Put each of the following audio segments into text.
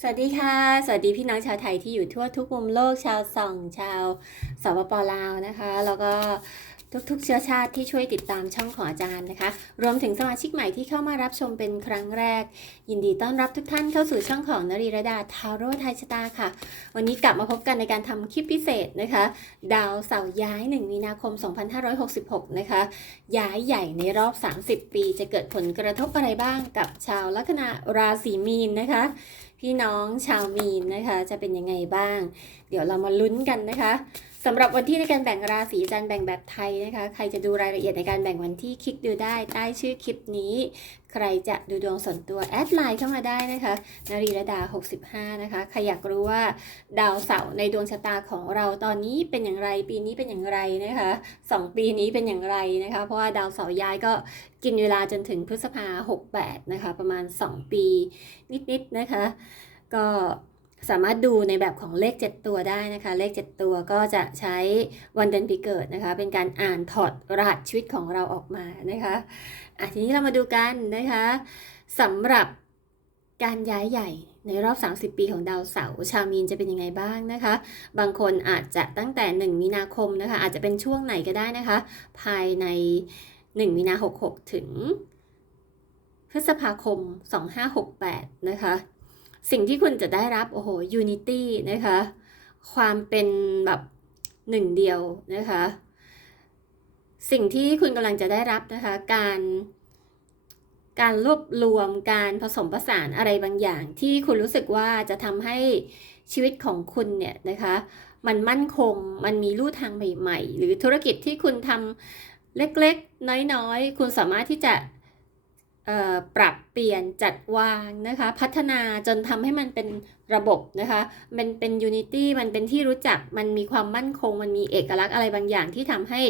สวัสดีค่ะ สวัสดีพี่น้องชาวไทยที่อยู่ทั่วทุกมุมโลกชาวส่องชาวสปปลาวนะคะ แล้วก็ทุกๆเชื้อชาติที่ช่วยติดตามช่องของอาจารย์นะคะ รวมถึงสมาชิกใหม่ที่เข้ามารับชมเป็นครั้งแรก ยินดีต้อนรับทุกท่านเข้าสู่ช่องของนรีรดาทาโร่ไทยชะตาค่ะ วันนี้กลับมาพบกันในการทำคลิปพิเศษนะคะ ดาวเสาร์ย้าย 1 มีนาคม 2566 นะคะ ย้ายใหญ่ในรอบ 30 ปีจะเกิดผลกระทบอะไรบ้างกับชาวลัคนาราศีมีนนะคะ พี่น้องชาวมีนนะคะ จะเป็นยังไงบ้าง เดี๋ยวเรามาลุ้นกันนะคะ สำหรับวันที่ในการแบ่งราศีจันทร์แบ่งแบบไทยนะคะ ใครจะดูรายละเอียดในการแบ่งวันที่คลิกดูได้ใต้ชื่อคลิปนี้ ใครจะดูดวงส่วนตัวแอดไลน์เข้ามาได้นะคะนารีระดา 65 นะคะ ใครอยากรู้ว่าดาวเสาร์ในดวงชะตาของเราตอนนี้เป็นอย่างไร ปีนี้เป็นอย่างไรนะคะสองปีนี้เป็นอย่างไรนะคะ เพราะว่าดาวเสาร์ย้ายก็กินเวลาจนถึงพฤษภา68 นะคะ ประมาณ 2 ปีนิดๆนะคะ ก็ สามารถดูในแบบของเลข 7 ตัวได้นะคะ เลข 7 ตัวก็จะใช้วันเดือนปีเกิดนะคะ เป็นการอ่านถอดรหัสชีวิตของเราออกมานะคะอะทีนี้เรามาดูกันนะคะสำหรับการย้ายใหญ่ในรอบ 30 ปีของดาวเสาร์ชาวมีนจะเป็นยังไงบ้างนะคะ บางคนอาจจะตั้งแต่ 1 มีนาคมนะคะ อาจจะเป็นช่วงไหนก็ได้นะคะ ภายใน 1 มีนา 66 ถึงพฤษภาคม 2568 นะคะ สิ่งที่คุณจะได้รับโอ้โห unity นะคะ ความเป็นแบบหนึ่งเดียวนะคะ สิ่งที่คุณกำลังจะได้รับนะคะ การการรวบรวมการผสมผสานอะไรบางอย่าง ที่คุณรู้สึกว่าจะทำให้ชีวิตของคุณเนี่ยนะคะ มันมั่นคงมันมีลู่ทางใหม่ ๆ หรือธุรกิจที่คุณทำเล็กๆ น้อยๆ คุณสามารถที่จะ ปรับเปลี่ยนจัดวางนะคะ พัฒนาจนทำให้มันเป็นระบบนะคะมันเป็น unity มันเป็นที่รู้จักมันมีความมั่นคง มันมีเอกลักษณ์อะไรบางอย่างที่ทำให้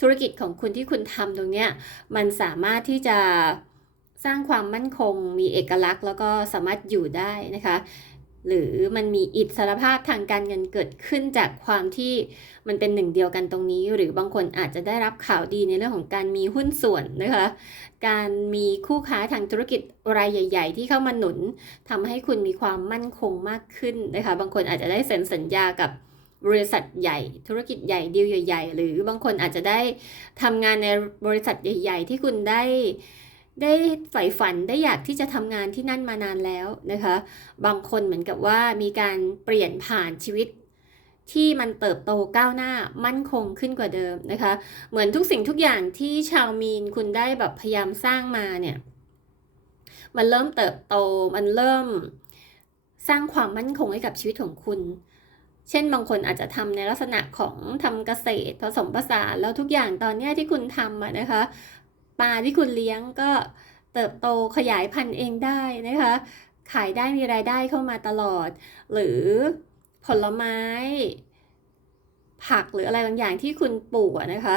ธุรกิจของคุณที่คุณทำตรงเนี้ยมันสามารถที่จะสร้างความมั่นคง มีเอกลักษณ์ แล้วก็สามารถอยู่ได้นะคะ หรือมันมีอิสรภาพทางการเงินเกิดขึ้นจากความที่มันเป็นหนึ่งเดียวกันตรงนี้ หรือบางคนอาจจะได้รับข่าวดีในเรื่องของการมีหุ้นส่วนนะคะการมีคู่ค้าทางธุรกิจรายใหญ่ ๆ ที่เข้ามาหนุนทำให้คุณมีความมั่นคงมากขึ้นนะคะบางคนอาจจะได้เซ็นสัญญากับบริษัทใหญ่ธุรกิจใหญ่ดีลใหญ่ ๆ หรือบางคนอาจจะได้ทำงานในบริษัทใหญ่ ๆ ที่คุณได้ ได้ใฝ่ฝันได้อยากที่จะทำงานที่นั่นมานานแล้วนะคะ บางคนเหมือนกับว่ามีการเปลี่ยนผ่านชีวิต ที่มันเติบโตก้าวหน้ามั่นคงขึ้นกว่าเดิมนะคะ เหมือนทุกสิ่งทุกอย่างที่ชาวมีนคุณได้แบบพยายามสร้างมาเนี่ย มันเริ่มเติบโตมันเริ่มสร้างความมั่นคงให้กับชีวิตของคุณ เช่นบางคนอาจจะทำในลักษณะของทำเกษตรผสมผสานแล้วทุกอย่างตอนนี้ที่คุณทำนะคะ ปลาที่คุณเลี้ยงก็เติบโตขยายพันธุ์เองได้นะคะ ขายได้มีรายได้เข้ามาตลอด หรือผลไม้ ผักหรืออะไรบางอย่างที่คุณปลูกนะคะ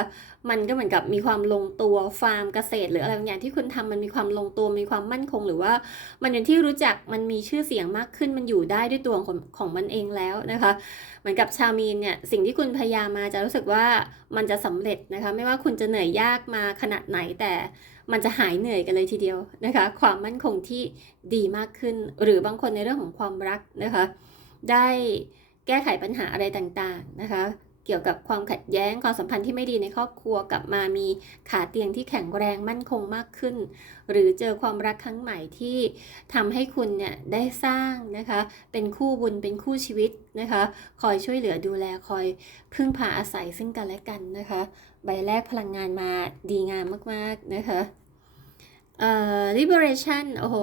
มันก็เหมือนกับมีความลงตัวฟาร์มเกษตร หรืออะไรบางอย่างที่คุณทำมันมีความลงตัวมีความมั่นคง หรือว่า มันเป็นที่รู้จักมันมีชื่อเสียงมากขึ้นมันอยู่ได้ด้วยตัวของของมันเองแล้วนะคะ เหมือนกับชาวมีนเนี่ยสิ่งที่คุณพยายามมาจะรู้สึกว่ามันจะสำเร็จนะคะ ไม่ว่าคุณจะเหนื่อยยากมาขนาดไหนแต่มันจะหายเหนื่อยกันเลยทีเดียวนะคะ ความมั่นคงที่ดีมากขึ้น หรือบางคนในเรื่องของความรักนะคะ ได้แก้ไขปัญหาอะไรต่างๆนะคะ เกี่ยวกับความขัดแย้งความสัมพันธ์ที่ไม่ดีในครอบครัวกลับมามีขาเตียงที่แข็งแรงมั่นคงมากขึ้น หรือเจอความรักครั้งใหม่ที่ทำให้คุณเนี่ยได้สร้างนะคะ เป็นคู่บุญเป็นคู่ชีวิตนะคะ คอยช่วยเหลือดูแลคอยพึ่งพาอาศัยซึ่งกันและกันนะคะ ใบแรกพลังงานมาดีงามมากๆนะคะเอ่อ liberation โอ้โห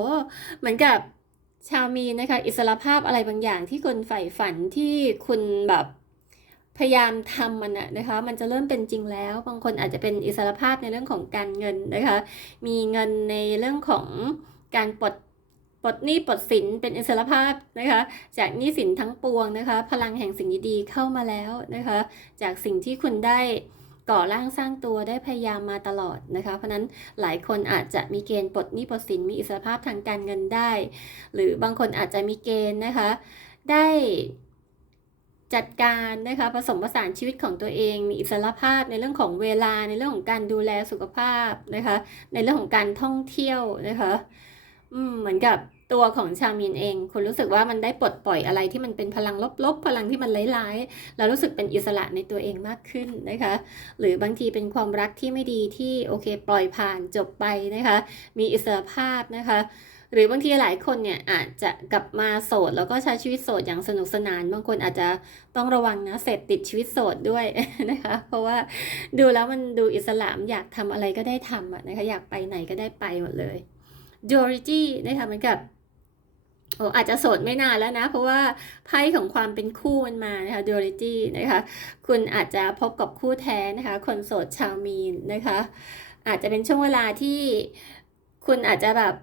เหมือนกับชาวมีนนะคะ อิสรภาพอะไรบางอย่างที่คุณใฝ่ฝันที่คุณแบบ พยายามทำมันอะนะคะ มันจะเริ่มเป็นจริงแล้ว บางคนอาจจะเป็นอิสรภาพในเรื่องของการเงินนะคะ มีเงินในเรื่องของการปลดปลดหนี้ปลดสินเป็นอิสรภาพนะคะ จากหนี้สินทั้งปวงนะคะ พลังแห่งสิ่งดีๆเข้ามาแล้วนะคะ จากสิ่งที่คุณได้ก่อร่างสร้างตัวได้พยายามมาตลอดนะคะ เพราะนั้นหลายคนอาจจะมีเกณฑ์ปลดหนี้ปลดสินมีอิสรภาพทางการเงินได้ หรือบางคนอาจจะมีเกณฑ์นะคะ ได้ จัดการนะคะผสมผสานชีวิตของตัวเอง มีอิสรภาพในเรื่องของเวลาในเรื่องของการดูแลสุขภาพนะคะ ในเรื่องของการท่องเที่ยวนะคะอืมเหมือนกับตัวของชามีนเอง คุณรู้สึกว่ามันได้ปลดปล่อยอะไรที่มันเป็นพลังลบๆ พลังที่มันร้ายๆแล้วรู้สึกเป็นอิสระในตัวเองมากขึ้นนะคะ หรือบางทีเป็นความรักที่ไม่ดีที่โอเค ปล่อยผ่านจบไปนะคะ มีอิสระภาพนะคะ หรือบางทีหลายคนเนี่ยอาจจะกลับมาโสด แล้วก็ใช้ชีวิตโสดอย่างสนุกสนาน บางคนอาจจะต้องระวังนะเสพติดชีวิตโสดด้วยนะคะ เพราะว่าดูแล้วมันดูอิสระอยากทำอะไรก็ได้ทำนะคะอยากไปไหนก็ได้ไปหมดเลย d u a l i t y นะคะเหมือนกับโอ้อาจจะโสดไม่นานแล้วนะ เพราะว่าไพ่ของความเป็นคู่มันมานะคะ duality นะคะคุณอาจจะพบกับคู่แท้นะคะ คนโสดชาวมีนนะคะ อาจจะเป็นช่วงเวลาที่คุณอาจจะแบบ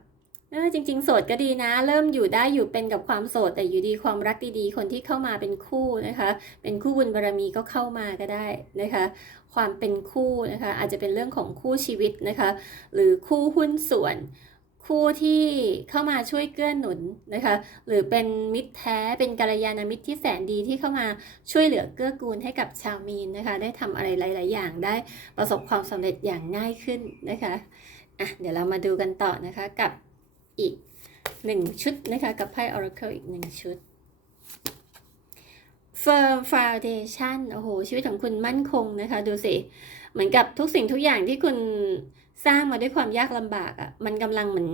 เออจริง ๆ โสดก็ดีนะ เริ่มอยู่ได้อยู่เป็นกับความโสด แต่อยู่ดีความรักดีๆ คนที่เข้ามาเป็นคู่นะคะ เป็นคู่บุญบารมีก็เข้ามาก็ได้นะคะ ความเป็นคู่นะคะ อาจจะเป็นเรื่องของคู่ชีวิตนะคะ หรือคู่หุ้นส่วน คู่ที่เข้ามาช่วยเกื้อหนุนนะคะ หรือเป็นมิตรแท้เป็นกัลยาณมิตรที่แสนดีที่เข้ามาช่วยเหลือเกื้อกูลให้กับชาวมีนนะคะ ได้ทำอะไรหลาย ๆ อย่างได้ประสบความสำเร็จอย่างง่ายขึ้นนะคะอะเดี๋ยวเรามาดูกันต่อนะคะกับ อีกหนึ่งชุดนะคะกับไพ่ Oracle อีกหนึ่งชุด Firm Foundation โอ้โห ชีวิตของคุณมั่นคงนะคะ ดูสิ เหมือนกับทุกสิ่งทุกอย่างที่คุณสร้างมาด้วยความยากลำบากอะ่ะมันกำลังเหมือน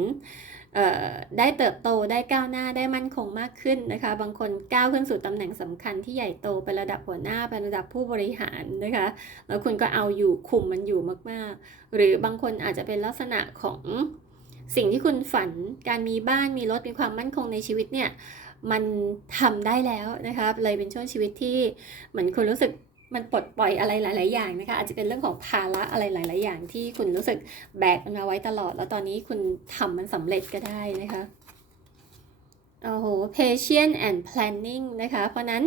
ออได้เติบโตได้ก้าวหน้าได้มั่นคงมากขึ้นนะคะ บางคนก้าวขึ้นสู่ตำแหน่งสำคัญที่ใหญ่โตเป็นระดับหัวหน้าเป็นระดับผู้บริหารนะคะ แล้วคุณก็เอาอยู่คุมมันอยู่มากๆ หรือบางคนอาจจะเป็นลักษณะของ สิ่งที่คุณฝันการมีบ้านมีรถมีความมั่นคงในชีวิตเนี่ยมันทำได้แล้วนะคะเลยเป็นช่วงชีวิตที่เหมือนคุณรู้สึกมันปลดปล่อยอะไรหลาย ๆ อย่างนะคะอาจจะเป็นเรื่องของภาระอะไรหลาย ๆ อย่างที่คุณรู้สึกแบกมันมาไว้ตลอด แล้วตอนนี้คุณทำมันสำเร็จก็ได้นะคะโอ้โห patient and planning นะคะ เพราะนั้น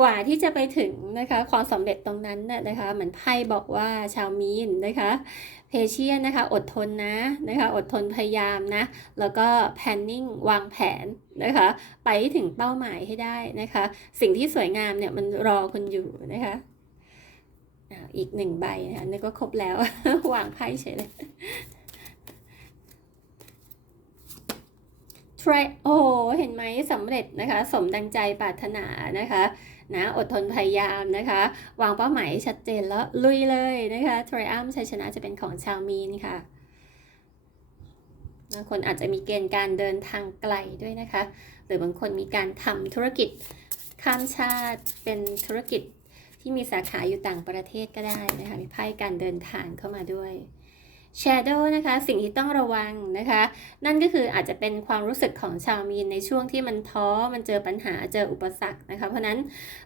กว่าที่จะไปถึงนะคะความสำเร็จตรงนั้นน่ะนะคะเหมือนไพ่บอกว่าชาวมีนนะคะ patient นะคะอดทนนะนะคะอดทนพยายามนะ แล้วก็ planning วางแผนนะคะ ไปถึงเป้าหมายให้ได้นะคะ สิ่งที่สวยงามเนี่ยมันรอคุณอยู่นะคะอีกหนึ่งใบนะคะนี่ก็ครบแล้ว วางไพ่เฉยเลย try โอ้เห็นไหมสำเร็จนะคะ สมดังใจปรารถนานะคะ นะอดทนพยายามนะคะ วางเป้าหมายชัดเจนแล้วลุยเลยนะคะ triumph ชัยชนะจะเป็นของชาวมีนค่ะบางคนอาจจะมีเกณฑ์การเดินทางไกลด้วยนะคะ หรือบางคนมีการทำธุรกิจข้ามชาติเป็นธุรกิจที่มีสาขาอยู่ต่างประเทศก็ได้นะคะ มีไพ่การเดินทางเข้ามาด้วย Shadow นะคะ สิ่งที่ต้องระวังนะคะ นั่นก็คืออาจจะเป็นความรู้สึกของชาวมีนในช่วงที่มันท้อ มันเจอปัญหา เจออุปสรรคนะคะ เพราะนั้น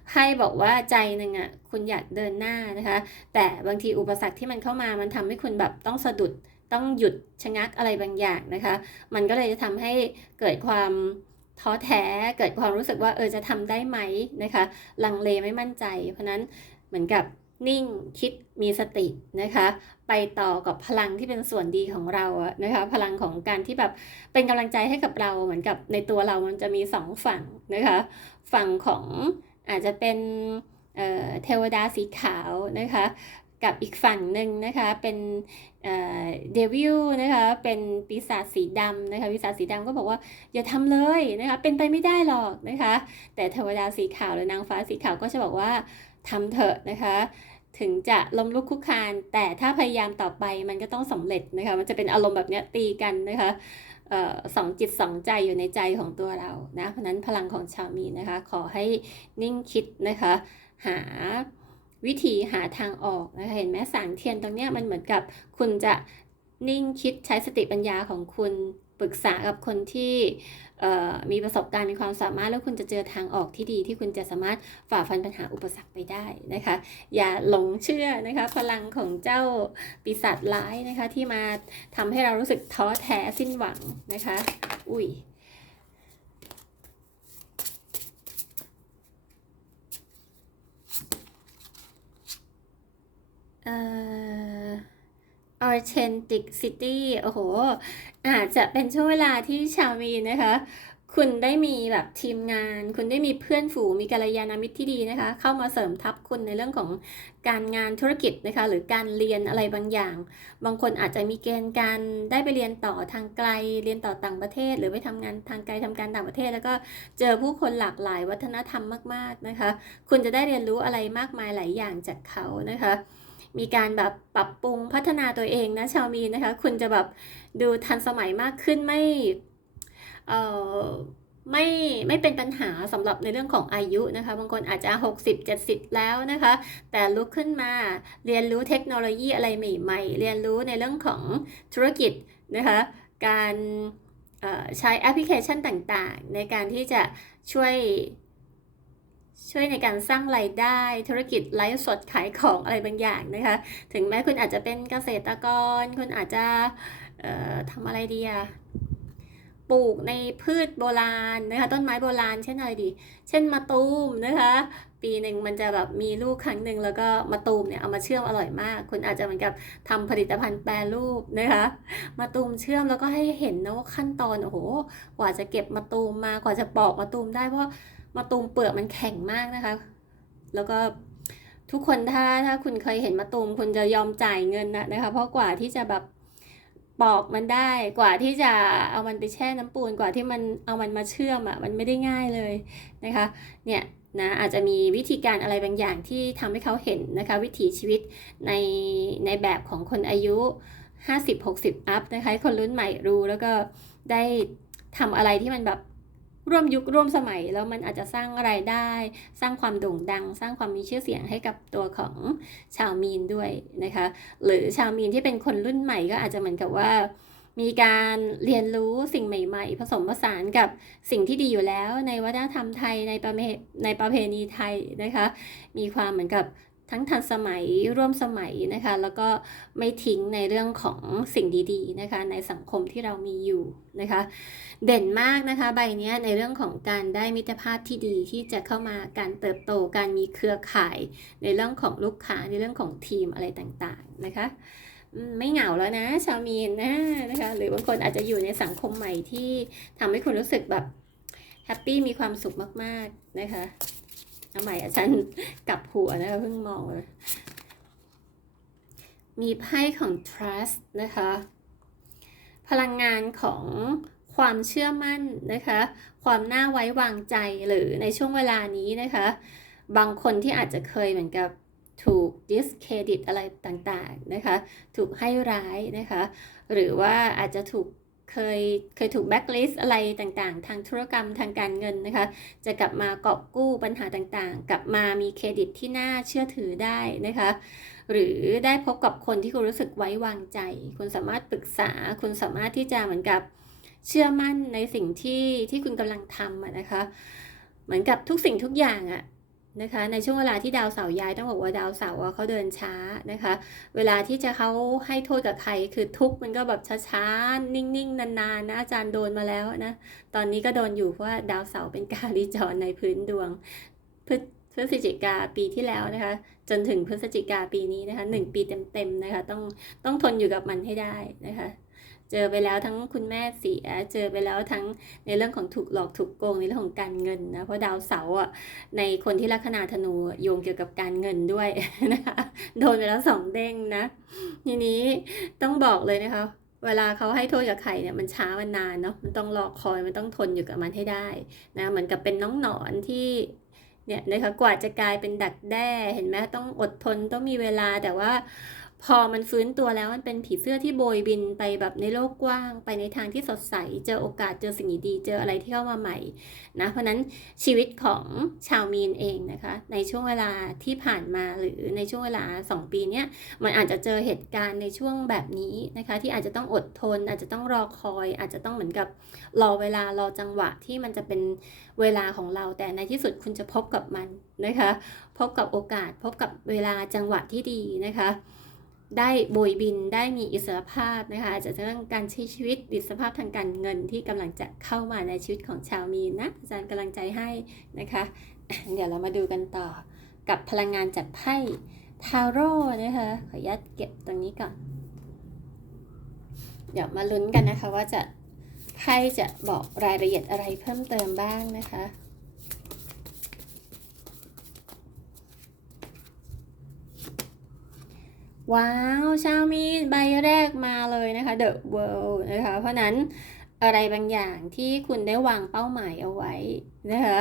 ไพ่บอกว่าใจหนึ่งอะคุณอยากเดินหน้านะคะ แต่บางทีอุปสรรคที่มันเข้ามา มันทำให้คุณแบบต้องสะดุด ต้องหยุดชะงักอะไรบางอย่างนะคะ มันก็เลยจะทำให้เกิดความท้อแท้เกิดความรู้สึกว่าเออจะทำได้ไหมนะคะ ลังเลไม่มั่นใจ เพราะนั้นเหมือนกับนิ่งคิดมีสตินะคะ ไปต่อกับพลังที่เป็นส่วนดีของเราอะนะคะพลังของการที่แบบเป็นกำลังใจให้กับเราเหมือนกับในตัวเรามันจะมีสองฝั่งนะคะฝั่งของอาจจะเป็นเเทวดาสีขาวนะคะกับอีกฝั่งหนึ่งนะคะเป็นเดวิลนะคะเป็นปีศาจสีดำนะคะปีศาจสีดำก็บอกว่าอย่าทำเลยนะคะเป็นไปไม่ได้หรอกนะคะแต่เทวดาสีขาวหรือนางฟ้าสีขาวก็จะบอกว่าทำเถอะนะคะ ถึงจะล้มลุกคุกคาน แต่ถ้าพยายามต่อไปมันก็ต้องสำเร็จนะคะ มันจะเป็นอารมณ์แบบนี้ตีกันนะคะออสองจิตสองใจอยู่ในใจของตัวเรานะ เพราะนั้นพลังของชาวมีนะคะ ขอให้นิ่งคิดนะคะ หาวิธีหาทางออกนะคะ เห็นไหมสางเทียนตรงเนี้ยมันเหมือนกับคุณจะนิ่งคิดใช้สติปัญญาของคุณปรึกษากับคนที่ มีประสบการณ์มีความสามารถแล้วคุณจะเจอทางออกที่ดีที่คุณจะสามารถฝ่าฟันปัญหาอุปสรรคไปได้นะคะ อย่าหลงเชื่อนะคะพลังของเจ้าปีศาจร้ายนะคะที่มาทำให้เรารู้สึกท้อแท้สิ้นหวังนะคะ อุ้ยเอ่อ authentic city โอ้โห อาจจะเป็นช่วงเวลาที่ชาวมีนะคะ คุณได้มีแบบทีมงาน คุณได้มีเพื่อนฝูงมีกัลยาณมิตรที่ดีนะคะ เข้ามาเสริมทัพคุณในเรื่องของการงานธุรกิจนะคะ หรือการเรียนอะไรบางอย่าง บางคนอาจจะมีเกณฑ์การได้ไปเรียนต่อทางไกล เรียนต่อต่างประเทศ หรือไปทำงานทางไกลทำการต่างประเทศ แล้วก็เจอผู้คนหลากหลายวัฒนธรรมมาก ๆนะคะ คุณจะได้เรียนรู้อะไรมากมายหลายอย่างจากเขานะคะ มีการแบบปรับปรุงพัฒนาตัวเองนะชาวมีนนะคะ คุณจะแบบดูทันสมัยมากขึ้นไม่เอ่อไม่ไม่เป็นปัญหาสำหรับในเรื่องของอายุนะคะ บางคนอาจจะ 60 70 แล้วนะคะ แต่ลุกขึ้นมาเรียนรู้เทคโนโลยีอะไรใหม่ ๆ เรียนรู้ในเรื่องของธุรกิจนะคะ การใช้แอปพลิเคชันต่างๆ ในการที่จะช่วย ช่วยในการสร้างรายได้ธุรกิจไลฟ์สดขายของอะไรบางอย่างนะคะ ถึงแม้คุณอาจจะเป็นเกษตรกร คุณอาจจะทำอะไรดีอะปลูกในพืชโบราณนะคะ ต้นไม้โบราณ เช่นอะไรดี เช่นมะตูมนะคะ ปีหนึ่งมันจะแบบมีลูกครั้งหนึ่งแล้วก็มะตูมเนี่ยเอามาเชื่อมอร่อยมาก คุณอาจจะเหมือนกับทำผลิตภัณฑ์แปรรูปนะคะมะตูมเชื่อมแล้วก็ให้เห็นนะว่าขั้นตอนโอ้โหกว่าจะเก็บมะตูมมากว่าจะปอกมะตูมได้เพราะ มะตูมเปลือกมันแข็งมากนะคะ แล้วก็ทุกคนถ้าถ้าคุณเคยเห็นมะตูมคุณจะยอมจ่ายเงินนะนะคะ เพราะกว่าที่จะแบบปอกมันได้ กว่าที่จะเอามันไปแช่น้ำปูนกว่าที่มันเอามันมาเชื่อมอะมันไม่ได้ง่ายเลยนะคะ เนี่ยนะอาจจะมีวิธีการอะไรบางอย่างที่ทำให้เขาเห็นนะคะ วิถีชีวิตในในแบบของคนอายุ 50-60 อัพนะคะให้คนรุ่นใหม่รู้แล้วก็ได้ทำอะไรที่มันแบบ ร่วมยุคร่วมสมัยแล้วมันอาจจะสร้างรายได้ สร้างความโด่งดัง สร้างความมีชื่อเสียงให้กับตัวของชาวมีนด้วยนะคะหรือชาวมีนที่เป็นคนรุ่นใหม่ก็อาจจะเหมือนกับว่ามีการเรียนรู้สิ่งใหม่ ๆ ผสมผสานกับสิ่งที่ดีอยู่แล้วในวัฒนธรรมไทยในประเพในประเพณีไทยนะคะ มีความเหมือนกับ ทั้งทันสมัยร่วมสมัยนะคะ แล้วก็ไม่ทิ้งในเรื่องของสิ่งดีๆนะคะ ในสังคมที่เรามีอยู่นะคะ เด่นมากนะคะ ใบเนี้ยในเรื่องของการได้มิตรภาพที่ดีที่จะเข้ามาการเติบโตการมีเครือข่าย ในเรื่องของลูกค้าในเรื่องของทีมอะไรต่างๆนะคะไม่เหงาแล้วนะชาวมีนนะนะคะ หรือบางคนอาจจะอยู่ในสังคมใหม่ที่ทำให้คุณรู้สึกแบบแฮปปี้มีความสุขมาก ๆ นะคะ เอาใหม่อาจารย์กลับหัวนะคะเพิ่งมองเลยมีไพ่ของ trust นะคะ พลังงานของความเชื่อมั่นนะคะ ความน่าไว้วางใจหรือในช่วงเวลานี้นะคะ บางคนที่อาจจะเคยเหมือนกับถูก discredit อะไรต่างๆนะคะ ถูกให้ร้ายนะคะ หรือว่าอาจจะถูก เคยเคยถูกแบ็กลิสอะไรต่างๆ ทางธุรกรรมทางการเงินนะคะ จะกลับมากอบกู้ปัญหาต่างๆ กลับมามีเครดิตที่น่าเชื่อถือได้นะคะ หรือได้พบกับคนที่คุณรู้สึกไว้วางใจ คุณสามารถปรึกษา คุณสามารถที่จะเหมือนกับเชื่อมั่นในสิ่งที่ที่คุณกำลังทำนะคะ เหมือนกับทุกสิ่งทุกอย่างอะ นะคะ ในช่วงเวลาที่ดาวเสาร์ย้ายต้องบอกว่าดาวเสาร์อะเขาเดินช้านะคะ เวลาที่จะเขาให้โทษกับใครคือทุกมันก็แบบช้าๆ นิ่งๆ นานๆนะอาจารย์โดนมาแล้วนะ ตอนนี้ก็โดนอยู่เพราะว่าดาวเสาร์เป็นการีจรในพื้นดวงพฤพฤศจิกาปีที่แล้วนะคะ จนถึงพฤศจิกาปีนี้นะคะหนึ่งปีเต็มๆนะคะ ต้องต้องทนอยู่กับมันให้ได้นะคะ เจอไปแล้วทั้งคุณแม่เสีย เจอไปแล้วทั้งในเรื่องของถูกหลอกถูกโกงในเรื่องของการเงินนะ เพราะดาวเสาร์อะในคนที่ลัคนาธนูโยงเกี่ยวกับการเงินด้วยนะคะโดนไปแล้วสองเด้งนะ ทีนี้ต้องบอกเลยนะคะเวลาเขาให้โทษกับใครเนี่ยมันช้ามันนานเนาะมันต้องรอคอยมันต้องทนอยู่กับมันให้ได้นะเหมือนกับเป็นน้องหนอนที่เนี่ยนะคะกว่าจะกลายเป็นดักแด้เห็นไหมต้องอดทนต้องมีเวลาแต่ว่า พอมันฟื้นตัวแล้วมันเป็นผีเสื้อที่โบยบินไปแบบในโลกกว้าง ไปในทางที่สดใส เจอโอกาสเจอสิ่งดีเจออะไรที่เข้ามาใหม่นะเพราะนั้นชีวิตของชาวมีนเองนะคะ ในช่วงเวลาที่ผ่านมาหรือในช่วงเวลา 2 ปีเนี้ยมันอาจจะเจอเหตุการณ์ในช่วงแบบนี้นะคะ ที่อาจจะต้องอดทน อาจจะต้องรอคอย อาจจะต้องเหมือนกับรอเวลารอจังหวะที่มันจะเป็นเวลาของเราแต่ในที่สุดคุณจะพบกับมันนะคะ พบกับโอกาสพบกับเวลาจังหวะที่ดีนะคะ ได้โบยบินได้มีอิสรภาพนะคะอาจจะเรื่องการใช้ชีวิตอิสรภาพทางการเงินที่กำลังจะเข้ามาในชีวิตของชาวมีนนะอาจารย์กำลังใจให้นะคะ เดี๋ยวเรามาดูกันต่อกับพลังงานจากไพ่ทาโร่นะคะขออนุญาตเก็บตรงนี้ก่อน เดี๋ยวมาลุ้นกันนะคะว่าจะไพ่จะบอกรายละเอียดอะไรเพิ่มเติมบ้างนะคะ ว้าว ชาวมีนใบแรกมาเลยนะคะ The World นะคะ เพราะนั้นอะไรบางอย่างที่คุณได้วางเป้าหมายเอาไว้นะคะ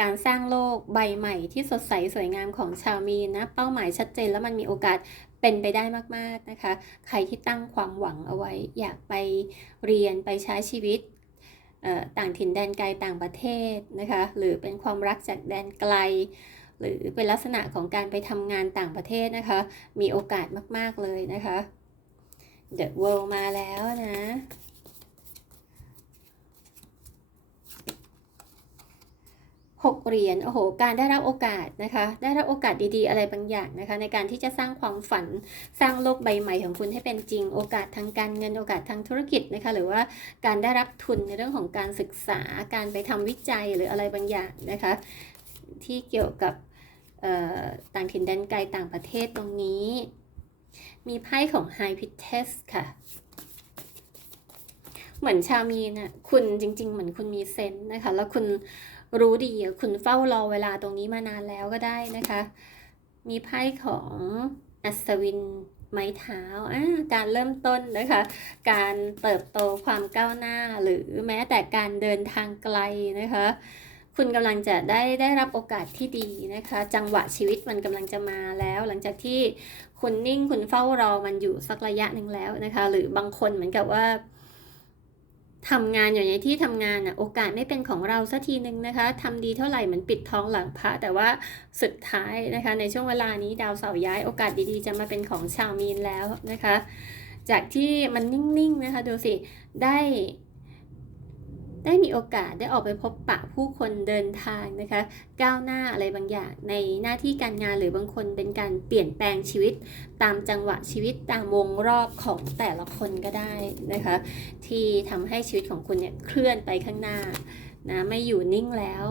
การสร้างโลกใบใหม่ที่สดใสสวยงามของชาวมีนนะเป้าหมายชัดเจนแล้วมันมีโอกาสเป็นไปได้มากๆนะคะ ใครที่ตั้งความหวังเอาไว้ อยากไปเรียนไปใช้ชีวิตเอ่อต่างถิ่นแดนไกลต่างประเทศนะคะ หรือเป็นความรักจากแดนไกล หรือเป็นลักษณะของการไปทำงานต่างประเทศนะคะ มีโอกาสมาก ๆ เลยนะคะ The World มาแล้วนะหกเหรียญโอ้โห การได้รับโอกาสนะคะ ได้รับโอกาสดีๆ อะไรบางอย่างนะคะ ในการที่จะสร้างความฝันสร้างโลกใบใหม่ของคุณให้เป็นจริง โอกาสทางการเงินโอกาสทางธุรกิจนะคะ หรือว่าการได้รับทุนในเรื่องของการศึกษาการไปทำวิจัยหรืออะไรบางอย่างนะคะ ที่เกี่ยวกับต่างถิ่นแดนไกลต่างประเทศตรงนี้ มีไพ่ของ High p i t e s ค่ะ เหมือนชามีนะ่ะคุณจริง ๆ เหมือนคุณมีเซนนะคะ แล้วคุณรู้ดีอะคุณเฝ้ารอเวลาตรงนี้มานานแล้วก็ได้นะคะ มีไพ่ของอัศวินไม้เท้าการเริ่มต้นนะคะ การเติบโตความก้าวหน้าหรือแม้แต่การเดินทางไกลนะคะ คุณกำลังจะได้ได้รับโอกาสที่ดีนะคะ จังหวะชีวิตมันกำลังจะมาแล้ว หลังจากที่คุณนิ่งคุณเฝ้ารอมันอยู่สักระยะหนึ่งแล้วนะคะ หรือบางคนเหมือนกับว่าทำงานอยู่ในที่ทำงานอะโอกาสไม่เป็นของเราสักทีหนึ่งนะคะทำดีเท่าไหร่เหมือนปิดท้องหลังพระแต่ว่าสุดท้ายนะคะ ในช่วงเวลานี้ดาวเสาร์ย้ายโอกาสดีๆ จะมาเป็นของชาวมีนแล้วนะคะ จากที่มันนิ่งๆนะคะดูสิได้ ได้มีโอกาสได้ออกไปพบปะผู้คนเดินทางนะคะ ก้าวหน้าอะไรบางอย่างในหน้าที่การงานหรือบางคนเป็นการเปลี่ยนแปลงชีวิต ตามจังหวะชีวิตตามวงรอบของแต่ละคนก็ได้นะคะ ที่ทำให้ชีวิตของคุณเนี่ยเคลื่อนไปข้างหน้านะไม่อยู่นิ่งแล้ว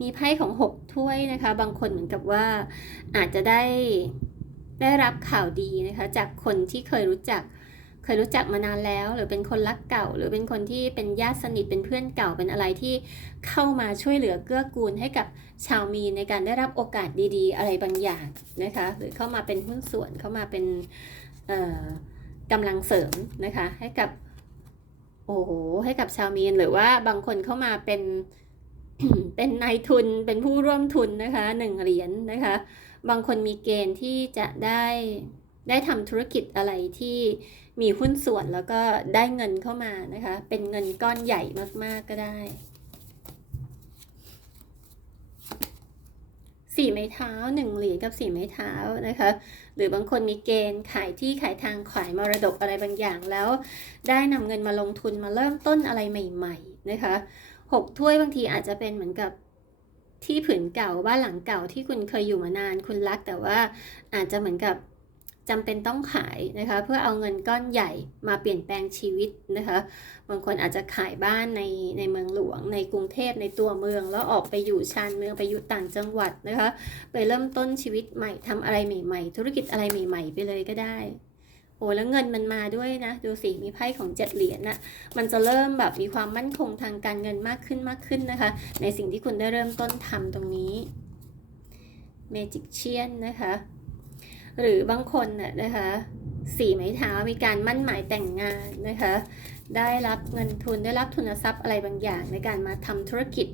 มีไพ่ของ 6 ถ้วยนะคะ บางคนเหมือนกับว่าอาจจะได้ได้รับข่าวดีนะคะ จากคนที่เคยรู้จัก เคยรู้จักมานานแล้ว หรือเป็นคนรักเก่า หรือเป็นคนที่เป็นญาติสนิทเป็นเพื่อนเก่าเป็นอะไรที่เข้ามาช่วยเหลือเกื้อกูลให้กับชาวมีในการได้รับโอกาสดีๆ อะไรบางอย่างนะคะหรือเข้ามาเป็นหุ้นส่วนเข้ามาเป็นกำลังเสริมนะคะให้กับโอ้โหให้กับชาวมีนหรือว่าบางคนเข้ามาเป็นเป็นนายทุนเป็นผู้ร่วมทุนนะคะหนึ่งเหรียญนนะคะ บางคนมีเกณฑ์ที่จะได้ได้ทำธุรกิจอะไรที่ มีหุ้นส่วนแล้วก็ได้เงินเข้ามานะคะ เป็นเงินก้อนใหญ่มากๆก็ได้สี่ไม้เท้าหนึ่งเหรียญกับสี่ไม้เท้านะคะ หรือบางคนมีเกณฑ์ขายที่ขายทางขายมรดกอะไรบางอย่างแล้ว ได้นำเงินมาลงทุนมาเริ่มต้นอะไรใหม่ๆนะคะหกถ้วยบางทีอาจจะเป็นเหมือนกับที่ผืนเก่าบ้านหลังเก่าที่คุณเคยอยู่มานานคุณรักแต่ว่าอาจจะเหมือนกับ จำเป็นต้องขายนะคะเพื่อเอาเงินก้อนใหญ่มาเปลี่ยนแปลงชีวิตนะคะบางคนอาจจะขายบ้านในในเมืองหลวง ในกรุงเทพในตัวเมือง แล้วออกไปอยู่ชานเมืองไปอยู่ต่างจังหวัดนะคะไปเริ่มต้นชีวิตใหม่ทำอะไรใหม่ ๆ ธุรกิจอะไรใหม่ ๆ ไปเลยก็ได้โอ้แล้วเงินมันมาด้วยนะ ดูสิมีไพ่ของเจ็ดเหรียญน่ะมันจะเริ่มแบบมีความมั่นคงทางการเงินมากขึ้นมากขึ้นนะคะ ในสิ่งที่คุณได้เริ่มต้นทำตรงนี้เมจิกเชียนนะคะ หรือบางคนน่ะนะคะสี่ไม้เท้ามีการมั่นหมายแต่งงานนะคะ ได้รับเงินทุนได้รับทุนทรัพย์อะไรบางอย่าง ในการมาทำธุรกิจ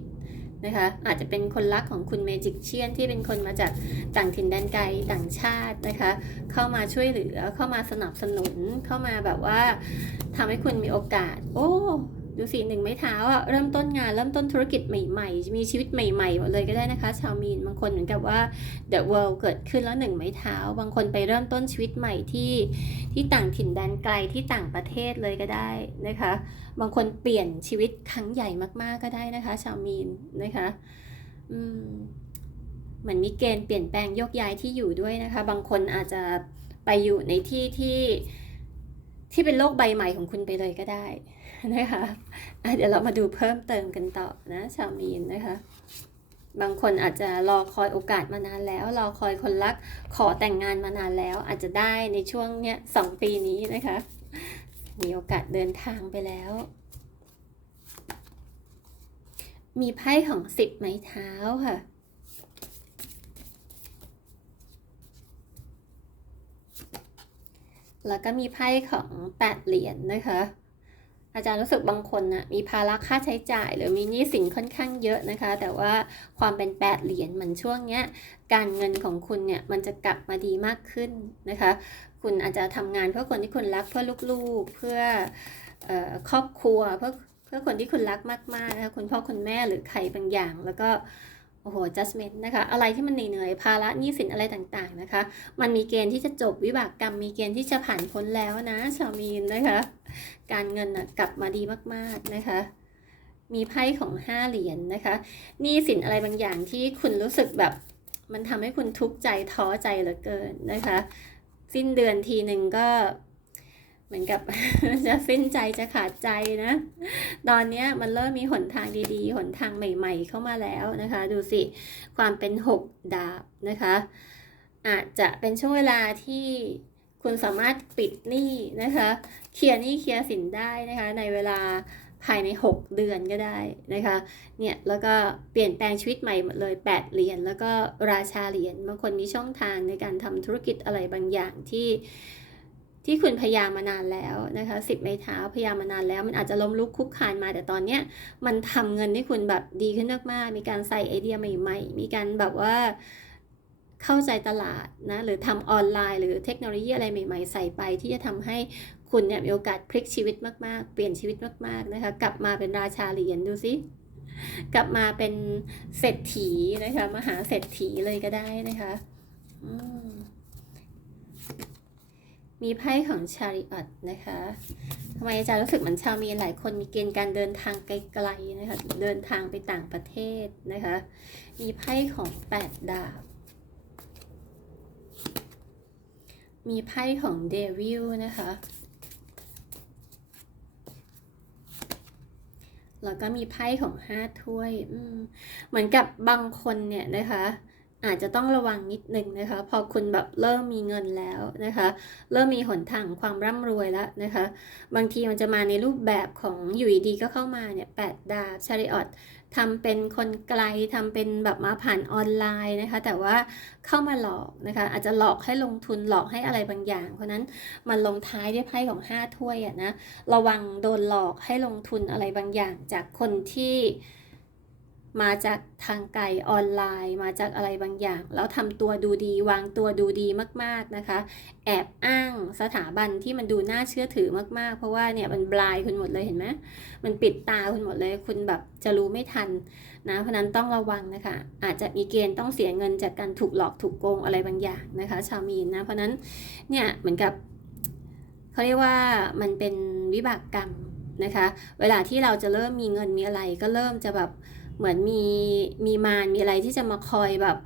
นะคะอาจจะเป็นคนรักของคุณเมจิกเชียนที่เป็นคนมาจากต่างถิ่นแดนไกลต่างชาตินะคะเข้ามาช่วยเหลือเข้ามาสนับสนุนเข้ามาแบบว่าทำให้คุณมีโอกาส โอ้ ดูสิหนึ่งไม้เท้าอะเริ่มต้นงานเริ่มต้นธุรกิจใหม่ๆ มีชีวิตใหม่ๆหมดเลยก็ได้นะคะ ชาวมีนบางคนเหมือนกับว่า The World เกิดขึ้นแล้วหนึ่งไม้เท้า บางคนไปเริ่มต้นชีวิตใหม่ที่ที่ต่างถิ่นแดนไกลที่ต่างประเทศเลยก็ได้นะคะ บางคนเปลี่ยนชีวิตครั้งใหญ่มากๆก็ได้นะคะ ชาวมีนนะคะอืมเหมือนมีเกณฑ์เปลี่ยนแปลงโยกย้ายที่อยู่ด้วยนะคะ บางคนอาจจะไปอยู่ในที่ที่ที่เป็นโลกใบใหม่ของคุณไปเลยก็ได้ นะคะะเดี๋ยวเรามาดูเพิ่มเติมกันต่อนะชาวมีนนะคะ บางคนอาจจะรอคอยโอกาสมานานแล้ว รอคอยคนรักขอแต่งงานมานานแล้ว อาจจะได้ในช่วงเนี้ยสองปีนี้นะคะ มีโอกาสเดินทางไปแล้ว มีไพ่ของสิบไม้เท้าค่ะแล้วก็มีไพ่ของแปดเหรียญนะคะ อาจารย์รู้สึกบางคนนะมีภาระค่าใช้จ่าย หรือมีหนี้สินค่อนข้างเยอะนะคะ แต่ว่าความเป็นแปดเหรียญเหมือนช่วงเนี้ยการเงินของคุณเนี่ยมันจะกลับมาดีมากขึ้นนะคะ คุณอาจจะทำงานเพื่อคนที่คุณรักเพื่อลูกๆเพื่ออครอบครัวเพื่อเพื่อคนที่คุณรักมากๆนะคะคุณพ่อคุณแม่หรือใครบางอย่าง แล้วก็ โอ้โห judgment นะคะ อะไรที่มันเหนื่อยๆภาระหนี้สินอะไรต่างๆนะคะ มันมีเกณฑ์ที่จะจบวิบากกรรม มีเกณฑ์ที่จะผ่านพ้นแล้วนะ ชาวมีนนะคะ การเงินนะกลับมาดีมากๆนะคะ มีไพ่ของห้าเหรียญนนะคะหนี้สินอะไรบางอย่างที่คุณรู้สึกแบบ มันทำให้คุณทุกข์ใจท้อใจเหลือเกินนะคะ สิ้นเดือนทีหนึ่งก็ เหมือนกับจะสิ้นใจจะขาดใจนะ ตอนนี้มันเริ่มมีหนทางดีๆ หนทางใหม่ๆ เข้ามาแล้วนะคะ ดูสิความเป็นหกดาบนะคะ อาจจะเป็นช่วงเวลาที่คุณสามารถปิดหนี้นะคะเคลียร์หนี้เคลียร์สินได้นะคะ ในเวลาภายใน 6 เดือนก็ได้นะคะ เนี่ย แล้วก็เปลี่ยนแปลงชีวิตใหม่หมดเลย 8 เหรียญ แล้วก็ราชาเหรียญ บางคนมีช่องทางในการทำธุรกิจอะไรบางอย่างที่ ที่คุณพยายามมานานแล้วนะคะสิบไม้เท้าพยายามมานานแล้ว มันอาจจะล้มลุกคุกคานมาแต่ตอนเนี้ยมันทำเงินให้คุณแบบดีขึ้นมากๆมีการใส่ไอเดียใหม่ ๆ มีการแบบว่าเข้าใจตลาดนะหรือทำออนไลน์ หรือเทคโนโลยีอะไรใหม่ ๆ ใส่ไป ที่จะทำให้คุณเนี่ยมีโอกาสพลิกชีวิตมากๆ เปลี่ยนชีวิตมากๆนะคะกลับมาเป็นราชาเหรียญดูสิกลับมาเป็นเศรษฐีนะคะมหาเศรษฐีเลยก็ได้นะคะ อืม มีไพ่ของชาริออตนะคะทำไมอาจารย์รู้สึกเหมือนชาวมีนหลายคนมีเกณฑ์การเดินทางไกลๆนะคะ เดินทางไปต่างประเทศนะคะ มีไพ่ของแปดดาบ มีไพ่ของเดวิลนะคะ แล้วก็มีไพ่ของห้าถ้วย เหมือนกับบางคนเนี่ยนะคะ อาจจะต้องระวังนิดนึงนะคะ พอคุณแบบเริ่มมีเงินแล้วนะคะ เริ่มมีหนทางความร่ำรวยแล้วนะคะ บางทีมันจะมาในรูปแบบของอยู่ดีก็เข้ามาเนี่ยแปดดาบชาริออตทำเป็นคนไกลทำเป็นแบบมาผ่านออนไลน์นะคะ แต่ว่าเข้ามาหลอกนะคะ อาจจะหลอกให้ลงทุนหลอกให้อะไรบางอย่าง เพราะนั้นมันลงท้ายด้วยไพ่ของห้าถ้วยอะนะระวังโดนหลอกให้ลงทุนอะไรบางอย่างจากคนที่ มาจากทางไกลออนไลน์ มาจากอะไรบางอย่าง แล้วทำตัวดูดีวางตัวดูดีมากๆนะคะ แอบอ้างสถาบันที่มันดูน่าเชื่อถือมากๆ เพราะว่าเนี่ยมันบลายคุณหมดเลยเห็นไหมมันปิดตาคุณหมดเลย คุณแบบจะรู้ไม่ทันนะเพราะนั้นต้องระวังนะคะ อาจจะมีเกณฑ์ต้องเสียเงินจากการถูกหลอกถูกโกงอะไรบางอย่างนะคะ ชาวมีนนะเพราะนั้นเนี่ยเหมือนกับเขาเรียกว่ามันเป็นวิบากกรรมนะคะ เวลาที่เราจะเริ่มมีเงินมีอะไรก็เริ่มจะแบบ เหมือนมีมีมารมีอะไรที่จะมาคอยแบบ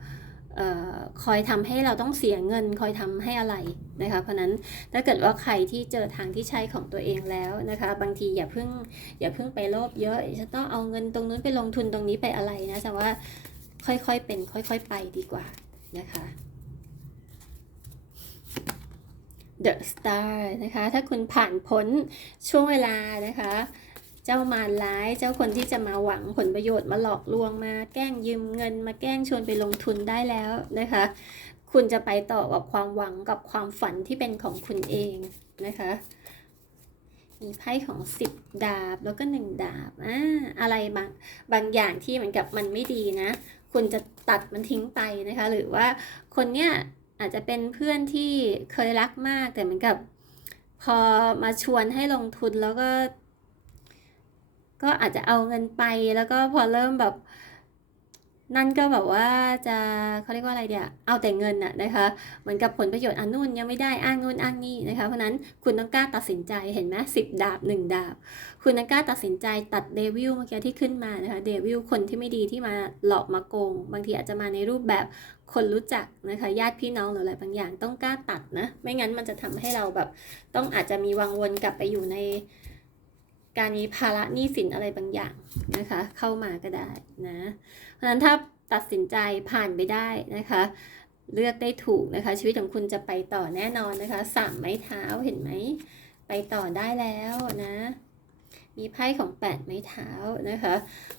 ออคอยทำให้เราต้องเสียเงินคอยทำให้อะไรนะคะ เพราะนั้นถ้าเกิดว่าใครที่เจอทางที่ใช่ของตัวเองแล้วนะคะ บางทีอย่าเพิ่งอย่าเพิ่งไปโลภเยอะจะต้องเอาเงินตรงนู้นไปลงทุนตรงนี้ไปอะไรนะแต่ว่าค่อยๆเป็นค่อยๆไปดีกว่านะคะ The Star นะคะ ถ้าคุณผ่านพ้นช่วงเวลานะคะ เจ้ามารร้าย เจ้าคนที่จะมาหวังผลประโยชน์มาหลอกลวงมาแกล้งยืมเงิน มาแกล้งชวนไปลงทุนได้แล้วนะคะ คุณจะไปต่อกับความหวังกับความฝันที่เป็นของคุณเองนะคะมีไพ่ของสิบดาบแล้วก็หนึ่งดาบอ่าอะไรบางบางอย่างที่เหมือนกับมันไม่ดีนะ คุณจะตัดมันทิ้งไปนะคะ หรือว่าคนเนี้ยอาจจะเป็นเพื่อนที่เคยรักมากแต่เหมือนกับ พอมาชวนให้ลงทุนแล้วก็ ก็อาจจะเอาเงินไปแล้วก็พอเริ่มแบบนั่นก็แบบว่าจะเขาเรียกว่าอะไรเดียเอาแต่เงินน่ะนะคะเหมือนกับผลประโยชน์อันนู่นยังไม่ได้อ้างนู่นอ้างนี่นะคะเพราะนั้นคุณต้องกล้าตัดสินใจเห็นไหมสิบดาบหนึ่งดาบ คุณต้องกล้าตัดสินใจตัดเดวิลเมื่อกี้ที่ขึ้นมานะคะเดวิลคนที่ไม่ดีที่มาหลอกมาโกง บางทีอาจจะมาในรูปแบบคนรู้จักนะคะญาติพี่น้องหรืออะไรบางอย่างต้องกล้าตัดนะ ไม่งั้นมันจะทำให้เราแบบ ต้องอาจจะมีวังวนกลับไปอยู่ใน การมีภาระหนี้สินอะไรบางอย่างนะคะ เข้ามาก็ได้นะ เพราะฉะนั้นถ้าตัดสินใจผ่านไปได้นะคะ เลือกได้ถูกนะคะ ชีวิตของคุณจะไปต่อแน่นอนนะคะสามไม้เท้าเห็นไหมไปต่อได้แล้วนะ มีไพ่ของแปดไม้เท้านะคะ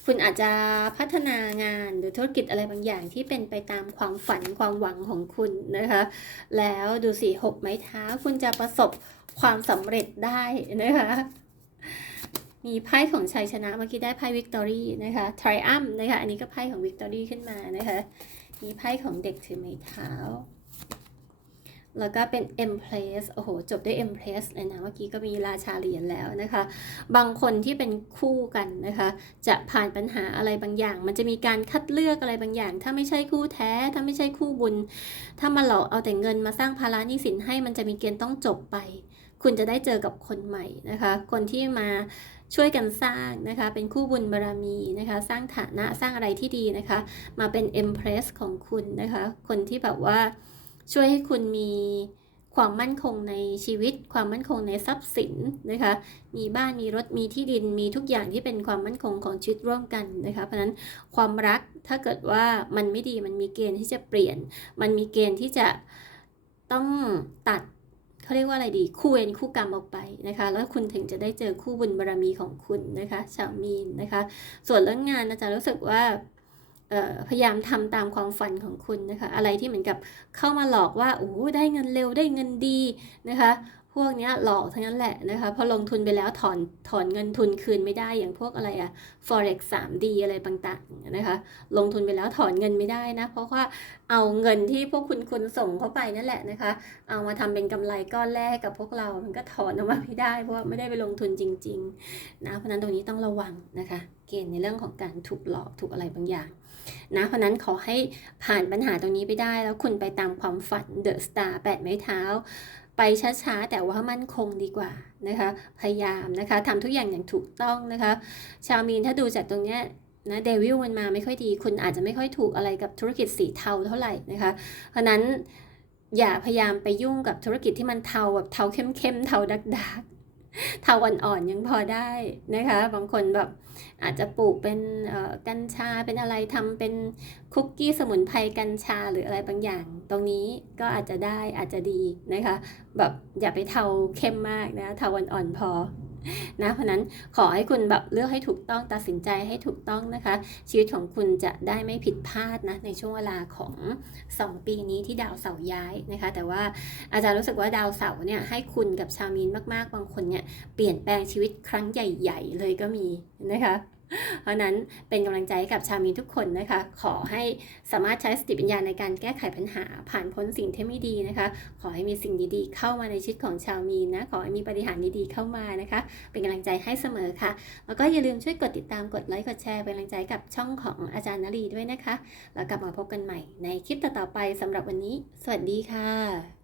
คุณอาจจะพัฒนางานหรือธุรกิจอะไรบางอย่างที่เป็นไปตามความฝันความหวังของคุณนะคะ แล้วดูสิหกไม้เท้าคุณจะประสบความสำเร็จได้นะคะ มีไพ่ของชัยชนะเมื่อกี้ได้ไพ่วิกตอรี่นะคะ triumph นะคะ อันนี้ก็ไพ่ของวิกตอรี่ขึ้นมานะคะ มีไพ่ของเด็กถือไม้เท้า แล้วก็เป็น Empress โอ้โห จบด้วย Empress เลยนะ เมื่อกี้ก็มีราชาเหรียญแล้วนะคะ บางคนที่เป็นคู่กันนะคะ จะผ่านปัญหาอะไรบางอย่าง มันจะมีการคัดเลือกอะไรบางอย่าง ถ้าไม่ใช่คู่แท้ ถ้าไม่ใช่คู่บุญ ถ้ามาหลอกเอาแต่เงินมาสร้างภาระหนี้สินให้ มันจะมีเกณฑ์ต้องจบไป คุณจะได้เจอกับคนใหม่นะคะ คนที่มา ช่วยกันสร้างนะคะเป็นคู่บุญบารรมีนะคะสร้างฐานะสร้างอะไรที่ดีนะคะ มาเป็น Empress ของคุณนะคะ คนที่แบบว่าช่วยให้คุณมีความมั่นคงในชีวิต ความมั่นคงในทรัพย์สินนะคะ มีบ้านมีรถมีที่ดินมีทุกอย่างที่เป็นความมั่นคงของชีวิตร่วมกันนะคะ เพราะนั้นความรักถ้าเกิดว่ามันไม่ดีมันมีเกณฑ์ที่จะเปลี่ยน มันมีเกณฑ์ที่จะต้องตัด เขาเรียกว่าอะไรดี คู่เวรคู่กรรมออกไปนะคะ แล้วคุณถึงจะได้เจอคู่บุญบารรมีของคุณนะคะ ชาวมีนนะคะ ส่วนเรื่องงานอาจารย์รู้สึกว่าพยายามทำตามความฝันของคุณนะคะ อะไรที่เหมือนกับเข้ามาหลอกว่าโอ้ได้เงินเร็วได้เงินดีนะคะ พวกเนี้ยหลอกทั้งนั้นแหละนะคะพอลงทุนไปแล้วถอนถอนเงินทุนคืนไม่ได้อย่างพวกอะไรอะ forex 3D อะไรต่างๆนะคะ ลงทุนไปแล้วถอนเงินไม่ได้นะเพราะว่าเอาเงินที่พวกคุณคุณส่งเข้าไปนั่นแหละนะคะ เอามาทำเป็นกำไรก้อนแรกกับพวกเรามันก็ถอนออกมาไม่ได้ เพราะไม่ได้ไปลงทุนจริงๆนะเพราะฉะนั้นตรงนี้ต้องระวังนะคะ เกณฑ์ในเรื่องของการถูกหลอกถูกอะไรบางอย่างนะเพราะนั้นขอให้ผ่านปัญหาตรงนี้ไปได้แล้วคุณไปตามความฝันเดอะสตาร์แปดไม้เท้า ไปช้าๆ แต่ว่ามั่นคงดีกว่านะคะ พยายามนะคะทำทุกอย่างอย่างถูกต้องนะคะ ชาวมีนถ้าดูจากตรงเนี้ยนะเดวิลมันมาไม่ค่อยดี คุณอาจจะไม่ค่อยถูกอะไรกับธุรกิจสีเทาเท่าไหร่นะคะ เพราะนั้นอย่าพยายามไปยุ่งกับธุรกิจที่มันเทาแบบเทาเข้มๆ เทาดักดัก ทาวันอ่อนยังพอได้นะคะ บางคนแบบอาจจะปลูกเป็นกัญชาเป็นอะไรทำเป็นคุกกี้สมุนไพรกัญชาหรืออะไรบางอย่าง ตรงนี้ก็อาจจะได้อาจจะดีนะคะ แบบอย่าไปเทาเข้มมากนะเทาวันอ่อนพอ นะเพราะนั้นขอให้คุณแบบเลือกให้ถูกต้องตัดสินใจให้ถูกต้องนะคะ ชีวิตของคุณจะได้ไม่ผิดพลาดนะในช่วงเวลาของ 2 ปีนี้ที่ดาวเสาร์ย้ายนะคะ แต่ว่าอาจารย์รู้สึกว่าดาวเสาร์เนี่ยให้คุณกับชาวมีนมากๆบางคนเนี่ยเปลี่ยนแปลงชีวิตครั้งใหญ่ ๆ เลยก็มีนะคะ เพราะนั้นเป็นกำลังใจกับชาวมีนทุกคนนะคะ ขอให้สามารถใช้สติปัญญาในการแก้ไขปัญหา ผ่านพ้นสิ่งที่ไม่ดีนะคะ ขอให้มีสิ่งดีๆ เข้ามาในชีวิตของชาวมีนนะขอให้มีปฏิหารดีๆเข้ามานะคะ เป็นกำลังใจให้เสมอค่ะ แล้วก็อย่าลืมช่วยกดติดตามกดไลค์กดแชร์เป็นกำลังใจกับช่องของอาจารย์นลีด้วยนะคะ แล้วกลับมาพบกันใหม่ในคลิปต่อๆไปสำหรับวันนี้ สวัสดีค่ะ